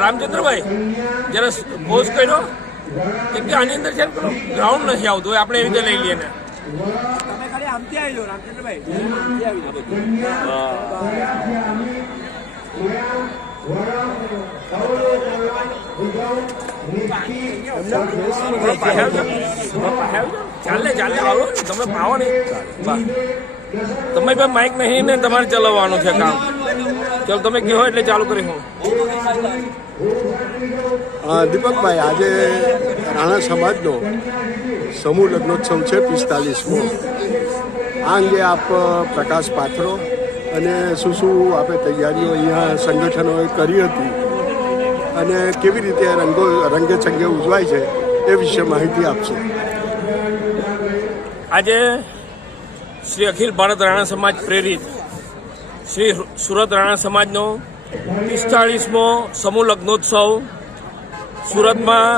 રામચંદ્રભાઈ જરા પોઝ કર્યો કેમ કે આની અંદર છે ને પેલો ગ્રાઉન્ડ નથી આવતું હોય, આપણે એવી રીતે લઈ લઈએ ને. તમે ખાલી આમથી આવી જાઓ રામચંદ્રભાઈ, આમથી આવી ચાલે ચાલે આવો તમે પાવો નહીં. તમે પણ માઇક નહીં ને તમારે ચલાવવાનું છે કામ. ચાલો તમે કહો એટલે ચાલુ કરીશું. દીપકભાઈ, આજે રાણા સમાજનો સમૂહ લગ્નોત્સવ છે 45મો. આ અંગે આપ પ્રકાશ પાથરો અને શું આપણે તૈયારીઓ અહીંયા સંગઠનોએ કરી હતી અને કેવી રીતે રંગે ચંગે ઉજવાય છે એ વિશે માહિતી આપશે. આજે શ્રી અખિલ ભારત રાણા સમાજ પ્રેરિત શ્રી સુરત રાણા સમાજનો 45મો સમૂહ લગ્નોત્સવ સુરતમાં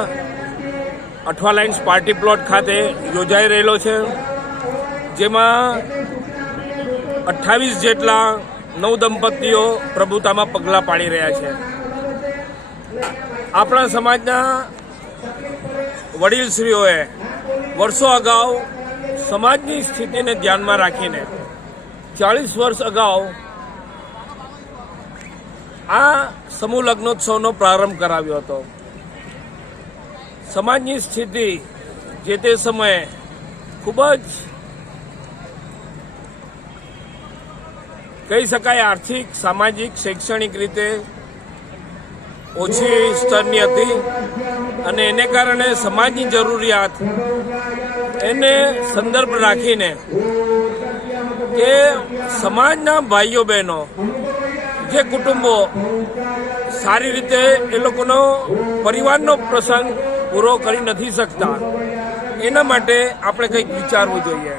અઠવા લાઇન્સ પાર્ટી પ્લોટ ખાતે યોજાઈ રહેલો છે, જેમાં 28 જેટલા નવદંપતીઓ પ્રભુતામાં પગલાં પાડી રહ્યા છે. આપણા સમાજના વડીલશ્રીઓએ વર્ષો અગાઉ સમાજની સ્થિતિને ધ્યાનમાં રાખીને 40 વર્ષ અગાઉ આ સમૂહ લગ્નોત્સવનો પ્રારંભ કરાવ્યો હતો. સમાજની સ્થિતિ જે તે સમયે ખૂબ જ કહી શકાય આર્થિક, સામાજિક, શૈક્ષણિક રીતે ઓછી સ્તરની હતી અને એને કારણે સમાજની જરૂરિયાત એને સંદર્ભ રાખીને કે સમાજના ભાઈઓ બહેનો જે કુટુંબો સારી રીતે એ લોકોનો પરિવારનો પ્રસંગ પૂરો કરી નથી શકતા, એના માટે આપણે કંઈક વિચારવું જોઈએ.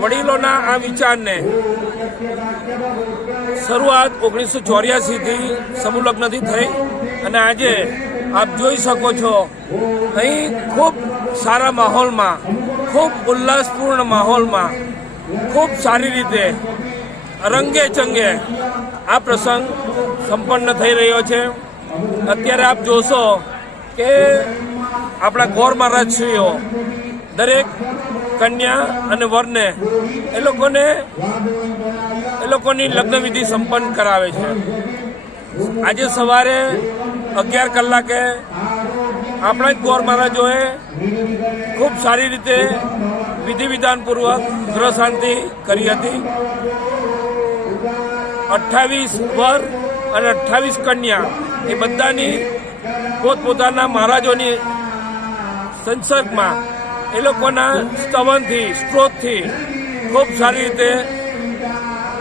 વડીલોના આ વિચારને શરૂઆત 1984થી સમૂહ લગ્નથી થઈ અને આજે આપ જોઈ શકો છો અહીં ખૂબ સારા માહોલમાં, ખૂબ ઉલ્લાસપૂર્ણ માહોલમાં, ખૂબ સારી રીતે રંગે ચંગે આ પ્રસંગ સંપન્ન થઈ રહ્યો છે. અત્યારે આપ જોશો કે આપણા ગોર મહારાજશ્રીઓ દરેક કન્યા અને વરને એ લોકોની લગ્નવિધિ સંપન્ન કરાવે છે. આજે સવારે 11 કલાકે આપણા જ ગોર મહારાજોએ ખૂબ સારી રીતે વિધિ વિધાનપૂર્વક ગૃહ શાંતિ કરી હતી. 28 વર અને 28 કન્યા એ બધાની પોતપોતાના મહારાજોની સંસર્ગમાં એ લોકોના સ્તવનથી, સ્ત્રોતથી ખૂબ સારી રીતે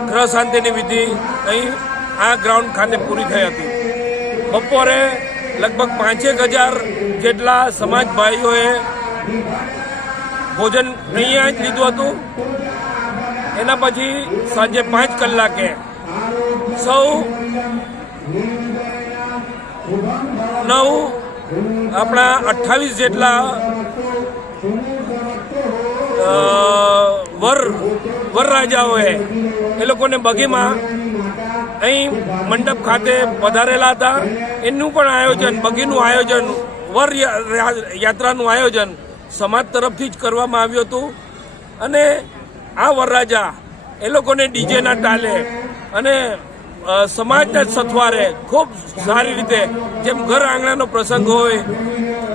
ગૃહ શાંતિની વિધિ અહીં આ ગ્રાઉન્ડ ખાતે પૂરી થઈ હતી. બપોરે લગભગ 5,000 જેટલા સમાજ ભાઈઓએ ભોજન અહીંયા જ લીધું હતું. એના પછી સાંજે 5 કલાકે સૌ 28 જેટલા વરરાજાઓએ એ લોકોને બગીમાં અહીં મંડપ ખાતે પધારેલા હતા. એનું પણ આયોજન, બગીનું આયોજન, વર યાત્રાનું આયોજન સમાજ તરફથી જ કરવામાં આવ્યું હતું. અને આ વરરાજા એ લોકોને ડીજેના તાલે અને સમાજના સથવારે ખૂબ સારી રીતે, જેમ ઘર આંગણાનો પ્રસંગ હોય,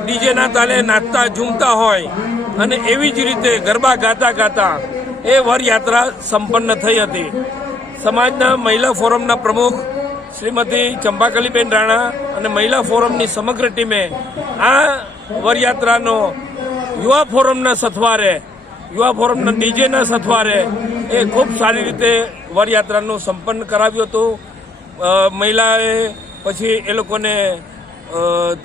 ડીજેના તાલે નાચતા ઝૂમતા હોય અને એવી જ રીતે ગરબા ગાતા ગાતા એ વરયાત્રા સંપન્ન થઈ હતી. સમાજના મહિલા ફોરમના પ્રમુખ શ્રીમતી ચંપાકલીબેન રાણા અને મહિલા ફોરમની સમગ્ર ટીમે આ વરયાત્રાનો યુવા ફોરમના સથવારે, યુવા ફોરમના ડીજેના સથવારે એ ખૂબ સારી રીતે વરયાત્રાનું સંપન્ન કરાવ્યું હતું. મહિલાએ પછી એ લોકોને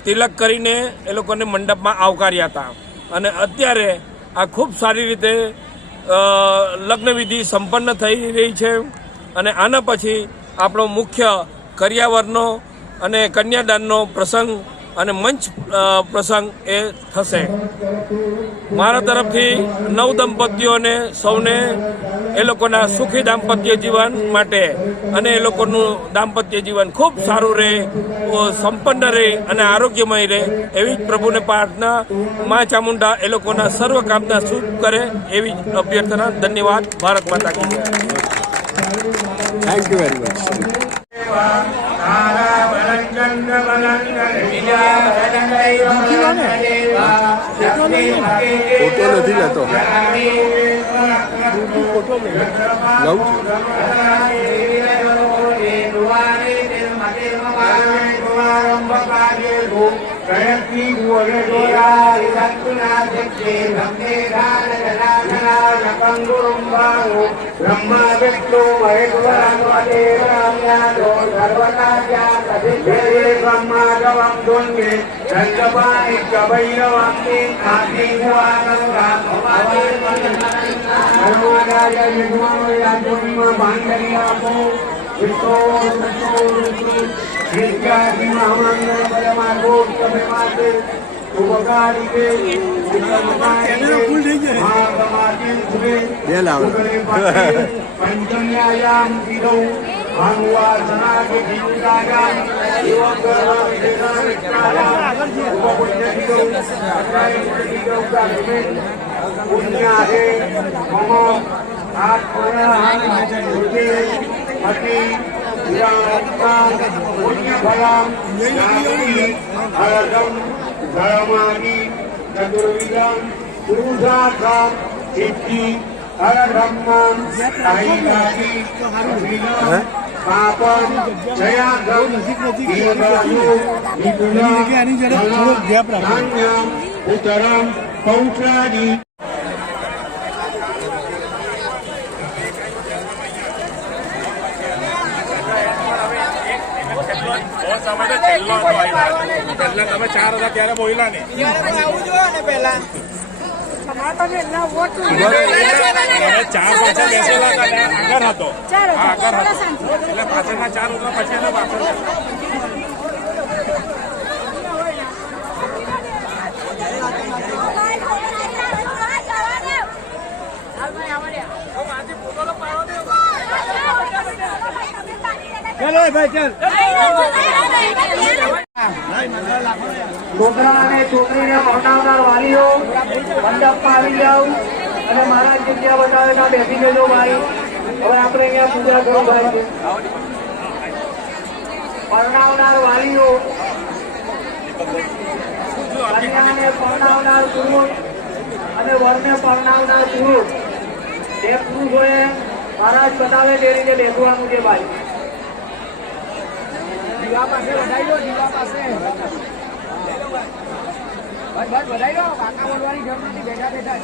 તિલક કરીને એ લોકોને મંડપમાં આવકાર્યા હતા અને અત્યારે આ ખૂબ સારી રીતે લગ્નવિધિ સંપન્ન થઈ રહી છે. અને આના પછી આપણો મુખ્ય કરિયાવરનો અને કન્યાદાનનો પ્રસંગ અને મંચ પ્રસંગ એ થશે. મારા તરફથી નવ દંપતીઓને સૌને એ લોકોના સુખી દાંપત્ય જીવન માટે અને એ લોકોનું દાંપત્ય જીવન ખૂબ સારું રહે, સંપન્ન રહે અને આરોગ્યમય રહે એવી જ પ્રભુને પ્રાર્થના. મા ચામુંડા એ લોકોના સર્વ કામના શુભ કરે એવી જ અભ્યર્થના. ધન્યવાદ. ભારત માતા કી જય. Thank you very much. Photo નથી લેતો, લઉં છું. બે લાવો. પૌત્રાદી તમે 4 હતા ત્યારે બોલ્યા ને આવું જો ને પહેલા 4 પાછળ બેસેલા હતા આગળ હતો. આગળ હતો એટલે પાછળના 4 ઉભા પછી એનો પાછળ. ચલો ભાઈ ચાલ. છોકરા અને છોકરીને ભણાવનાર વાલીઓ મંડપમાં આવી જાઓ અને મારા જગ્યા બતાવે ત્યાં બેસી જજો ભાઈ. હવે આપણે અહીંયા પૂજા કરો ભાઈ. ભણાવનાર વાલીઓ, કન્યાને ભણાવનાર પુરુષ અને વરને ભણાવનાર પુરુષ, જે પુરુષોએ મહારાજ બતાવે તે રીતે બેસવાનું છે ભાઈ. દીવા પાસે વધારી દો, દીવા પાસે બસ વધારી દો. કાકા બોલવાની જરૂર નથી, બેઠા બેઠા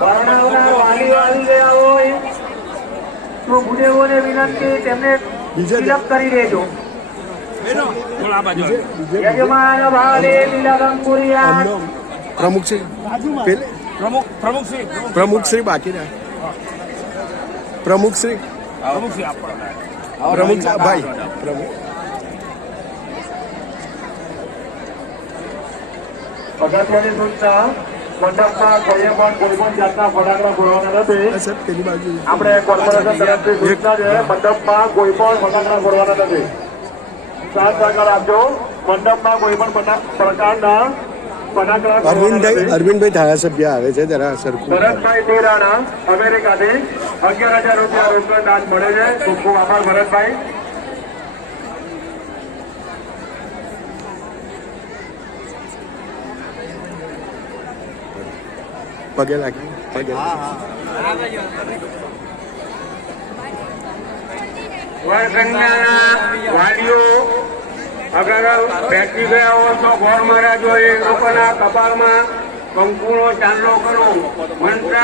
ભણાવનાર વાલીઓ આવી ગયા હોય તો ગુનેગોને વિનંતી તેમને તિલક કરી દેજો. યજમાન ભાવે તિલકમ કુર્યાત. પ્રમુખશ્રી પેલે પ્રમુખશ્રી બાકી રહ્યા. પ્રમુખશ્રી ભાઈ પ્રમુખ અગત્યની સૂચના, મંડપમાં કોઈએ પણ કોઈ પણ જાતના ફટાકડા ફોડવાના નથી. સર પેલી બાજુ આપણે કોર્પોરેશન તરફથી સૂચના છે, મંડપમાં કોઈ પણ ફટાકડા ફોડવાના નથી. સાથ સહકાર આપજો. મંડપમાં કોઈ પણ પ્રકારના ફટાકડા અરવિંદભાઈ ધારાસભ્ય આવે છે, જરા સરખું. ભરતભાઈ ટી રાણા અમેરિકાથી 11,000 રૂપિયા રોકડ દાન મળે છે. ખૂબ ખૂબ આભાર ભરતભાઈ. પગે લાગી પગે વાલીઓ અગર બેઠી ગયા હો તો ગોળ મારા જોઈએ. લોકોના કપાળમાં કંકુનો ચાંદલો કરો. મંત્ર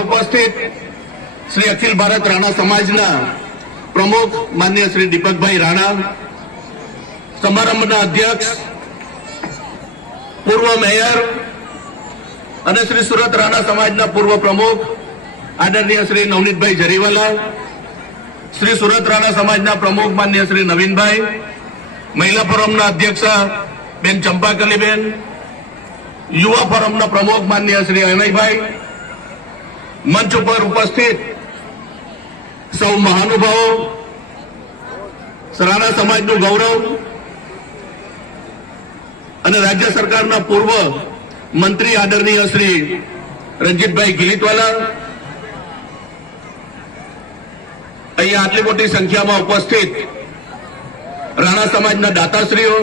કાર્યક્રમમાં ઉપસ્થિત શ્રી અખિલ ભારત રાણા સમાજના પ્રમુખ માન્ય શ્રી દીપકભાઈ રાણા, સમારંભના અધ્યક્ષ પૂર્વ મેયર અને શ્રી સુરત રાણા સમાજના પૂર્વ પ્રમુખ આદરણીય શ્રી નવનીતભાઈ જરીવાલા, શ્રી સુરત રાણા સમાજના પ્રમુખ માન્ય શ્રી નવીનભાઈ, મહિલા ફોરમના અધ્યક્ષા બેન ચંપાકલીબેન, યુવા ફોરમના પ્રમુખ માન્ય શ્રી અનયભાઈ, મંચ ઉપર ઉપસ્થિત સૌ મહાનુભાવો, રાણા સમાજનું ગૌરવ અને રાજ્ય સરકારના પૂર્વ મંત્રી આદરણીય શ્રી રણજીતભાઈ ગિલીતવાલા, અહીંયા આટલી મોટી સંખ્યામાં ઉપસ્થિત રાણા સમાજના દાતાશ્રીઓ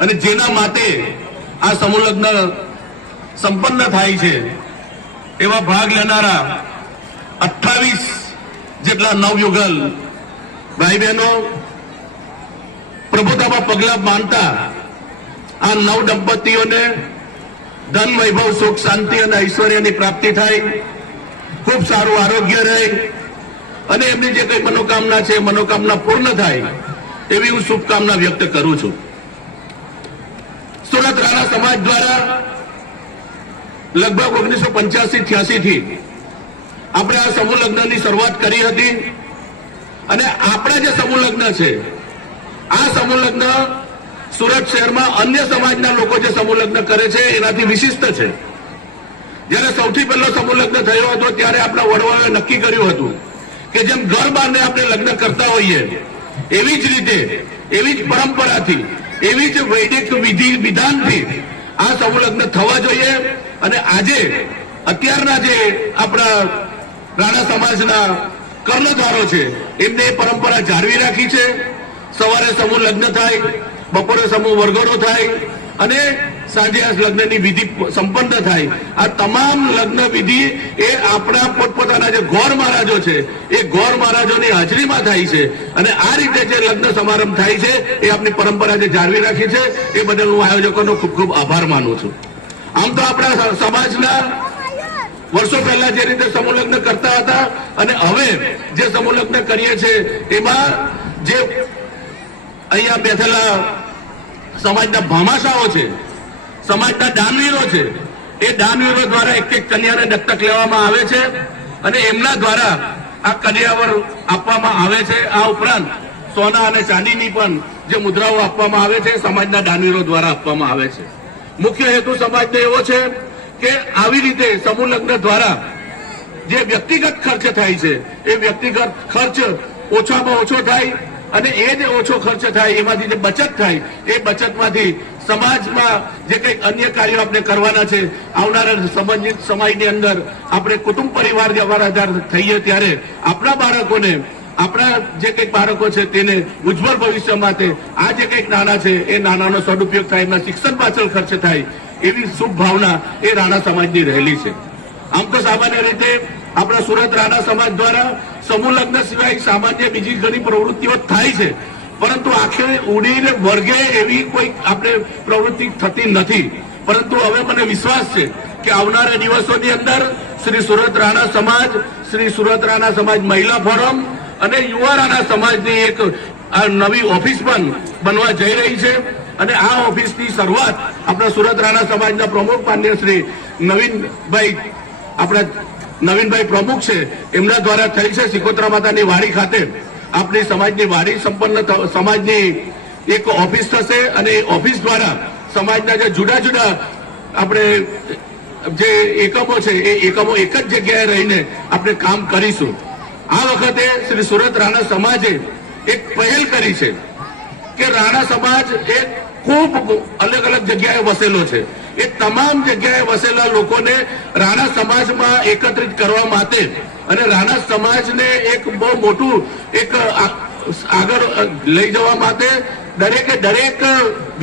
અને જેના માટે આ સમૂહ લગ્ન સંપન્ન થાય છે એવા ભાગ લેનારા 28 જેટલા નવયુગલ ભાઈ બહેનો, પ્રભુતામાં પગલા માનતા આ નવ દંપતીઓને ધન, વૈભવ, સુખ, શાંતિ અને ઐશ્વર્યની પ્રાપ્તિ થાય, ખૂબ સારું આરોગ્ય રહે અને એમની જે કઈ મનોકામના છે મનોકામના પૂર્ણ થાય એવી હું શુભકામના વ્યક્ત કરું છું. સુરત રાણા સમાજ દ્વારા લગભગ 1985-86 થી આપણે આ સમૂહ લગ્નની શરૂઆત કરી હતી અને આપણા જે સમૂહ લગ્ન છે આ સમૂહ લગ્ન સુરત શહેરમાં અન્ય સમાજના લોકો જે સમૂહ લગ્ન કરે છે એનાથી વિશિષ્ટ છે. જ્યારે સૌથી પહેલો સમૂહ લગ્ન થયો હતો ત્યારે આપણા વડવાઓએ નક્કી કર્યું હતું કે જેમ ઘર બારને આપણે લગ્ન કરતા હોઈએ એવી જ રીતે, એવી જ પરંપરાથી, એવી જ વૈદિક વિધિ વિધાનથી આ સમૂહ લગ્ન થવા જોઈએ. અને આજે અત્યારના જે આપણા રાણા સમાજના કર્ણધારો છે એમને એ પરંપરા જાળવી રાખી છે. સવારે સમૂહ લગ્ન થાય, બપોરે સમૂહ વરઘોડો થાય અને સાંજે આ લગ્નની વિધિ સંપન્ન થાય. આ તમામ લગ્ન વિધિ એ આપણા પોતપોતાના જે ગોર મહારાજો છે એ ગોર મહારાજોની હાજરીમાં થાય છે અને આ રીતે જે લગ્ન સમારંભ થાય છે એ આપણી પરંપરા જે જાળવી રાખી છે એ બદલ હું આયોજકોનો ખૂબ ખૂબ આભાર માનું છું. આમ તો આપણા સમાજના વર્ષો પહેલા જે રીતે સમૂહ લગ્ન કરતા હતા અને હવે જે સમૂહ લગ્ન કરીએ છીએ એમાં જે અહીંયા બેઠેલા સમાજના ભામાશાઓ છે, સમાજના દાનવીરો છે, એ દાનવીરો દ્વારા એક એક કન્યાને દત્તક લેવામાં આવે છે અને એમના દ્વારા આ કન્યાવર આપવામાં આવે છે. આ ઉપરાંત સોના અને ચાંદીની પણ જે મુદ્રાઓ આપવામાં આવે છે સમાજના દાનવીરો દ્વારા આપવામાં આવે છે. મુખ્ય હેતુ સમાજનો એવો છે કે આવી રીતે સમૂહ લગ્ન દ્વારા જે વ્યક્તિગત ખર્ચ થાય છે એ વ્યક્તિગત ખર્ચ ઓછામાં ઓછો થાય અને એ જે ઓછો ખર્ચ થાય એમાંથી જે બચત થાય એ બચતમાંથી સમાજમાં જે કંઈક અન્ય કાર્યો આપણે કરવાના છે, આવનારા સમયની અંદર આપણે કુટુંબ પરિવાર જવાબદાર થઈએ ત્યારે આપણા બાળકોને, આપણા જે કંઈક બાળકો છે તેને ઉજ્જવળ ભવિષ્ય માટે આ જે કંઈક નાના છે એ નાનાનો સદુપયોગ થાય, એમના શિક્ષણ પાછળ ખર્ચ થાય એવી શુભ ભાવના એ રાણા સમાજની રહેલી છે. આમ તો સામાન્ય રીતે આપણા સુરત રાણા સમાજ દ્વારા સમૂહ લગ્ન સિવાય સામાન્ય બીજી ઘણી પ્રવૃત્તિઓ થાય છે, પરંતુ આખરે ઉડીને વર્ગે એવી કોઈ આપણે પ્રવૃત્તિ થતી નથી. પરંતુ હવે મને વિશ્વાસ છે કે આવનારા દિવસોની અંદર શ્રી સુરત રાણા સમાજ, શ્રી સુરત રાણા સમાજ મહિલા ફોરમ અને યુવા રાણા સમાજની એક આ નવી ઓફિસ પણ બનવા જઈ રહી છે અને આ ઓફિસની શરૂઆત આપણા સુરત રાણા સમાજના પ્રમુખ માન્ય શ્રી નવીનભાઈ, આપણા નવીનભાઈ પ્રમુખ છે એમના દ્વારા થઈ છે. સિકોત્રા માતાની વાડી ખાતે આપણી સમાજની વાડી સંપન્ન સમાજની એક ઓફિસ થશે અને એ ઓફિસ દ્વારા સમાજના જે જુદા જુદા આપણે જે એકમો છે એ એકમો એક જ જગ્યાએ રહીને આપણે કામ કરીશું. આ વખતે શ્રી સુરત રાણા સમાજે એક પહેલ કરી છે કે રાણા સમાજ એ ખૂબ અલગ અલગ જગ્યાએ વસેલો છે. એ તમામ જગ્યાએ વસેલા લોકોને રાણા સમાજમાં એકત્રિત કરવા માટે અને રાણા સમાજને એક બહુ મોટું એક આગળ લઈ જવા માટે દરેકે દરેક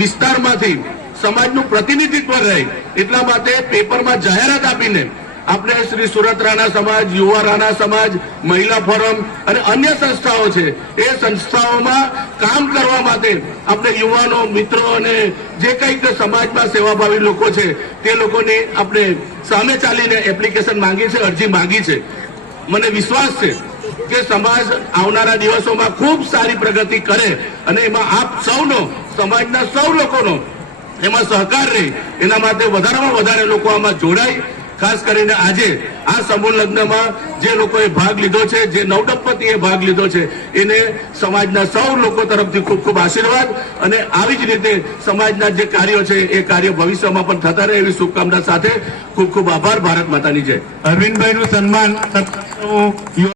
વિસ્તારમાંથી સમાજનું પ્રતિનિધિત્વ રહે એટલા માટે પેપરમાં જાહેરાત આપીને આપણે શ્રી સુરત રાણા સમાજ, યુવા રાણા સમાજ, મહિલા ફોરમ અને અન્ય સંસ્થાઓ છે, એ સંસ્થાઓમાં કામ કરવા માટે આપણે યુવાનો, મિત્રો અને જે કંઈક સમાજમાં સેવાભાવી લોકો છે તે લોકોની આપણે સામે ચાલીને એપ્લિકેશન માંગી છે, અરજી માંગી છે. મને વિશ્વાસ છે કે સમાજ આવનારા દિવસોમાં ખૂબ સારી પ્રગતિ કરે અને એમાં આપ સૌનો, સમાજના સૌ લોકોનો એમાં સહકાર રહે, એના માટે વધારેમાં વધારે લોકો આમાં જોડાય. ખાસ કરીને આજે આ સમૂહ લગ્નમાં જે લોકોએ ભાગ લીધો છે, જે નવદંપતીએ ભાગ લીધો છે, એને સમાજના સૌ લોકો તરફથી ખૂબ ખૂબ આશીર્વાદ અને આવી જ રીતે સમાજના જે કાર્યો છે એ કાર્યો ભવિષ્યમાં પણ થતા રહે એવી શુભકામના સાથે ખૂબ ખૂબ આભાર. ભારત માતાની જય. અરવિંદભાઈનું સન્માન